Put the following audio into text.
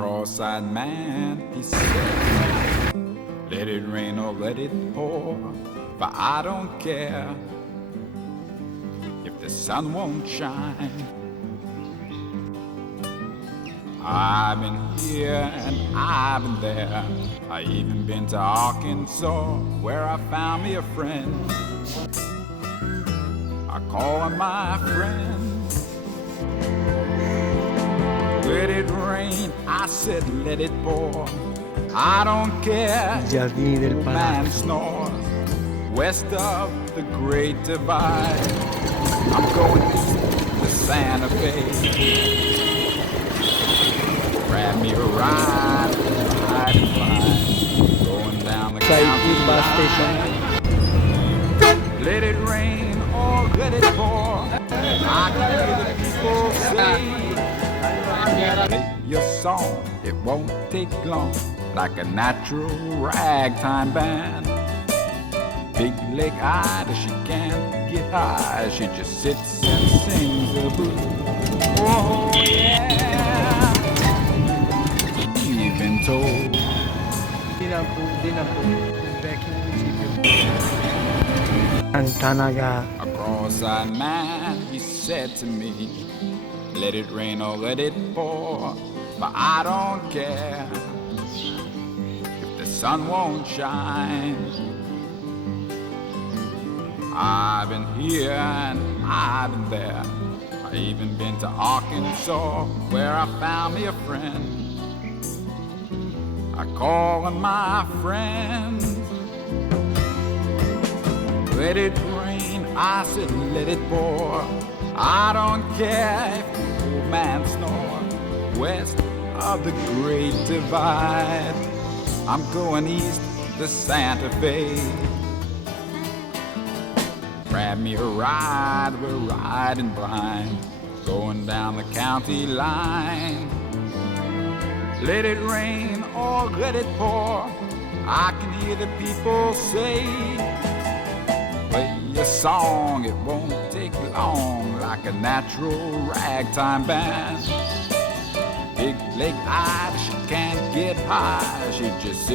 cross-eyed man, he said, let it rain or let it pour, for I don't care if the sun won't shine. I've been here and I've been there. I even been to Arkansas, where I found me a friend. I call him my friend. Let it rain, I said let it pour. I don't care if the man snores. West of the Great Divide, I'm going to Santa Fe. Grab me a ride, ride and fly, going down the county bus line. station. Let it rain or let it pour, I can hear the people say, play your song, it won't take long, like a natural ragtime band. Big leg eyed, she can't get high, she just sits and sings the blues. Oh yeah, you've been told. Dinajpur, back in the Kantanagar. A cross-eyed man, he said to me, let it rain or let it pour, but I don't care if the sun won't shine. I've been here and I've been there. I even been to Arkansas, where I found me a friend. I call him my friend. Let it rain, I said let it pour. I don't care if the old man snores. West of the Great Divide, I'm going east to Santa Fe. Grab me a ride, we're riding blind, going down the county line. Let it rain or let it pour, I can hear the people say, play your song, it won't take long, like a natural ragtime band. Big leg eyed, she can't get high, she just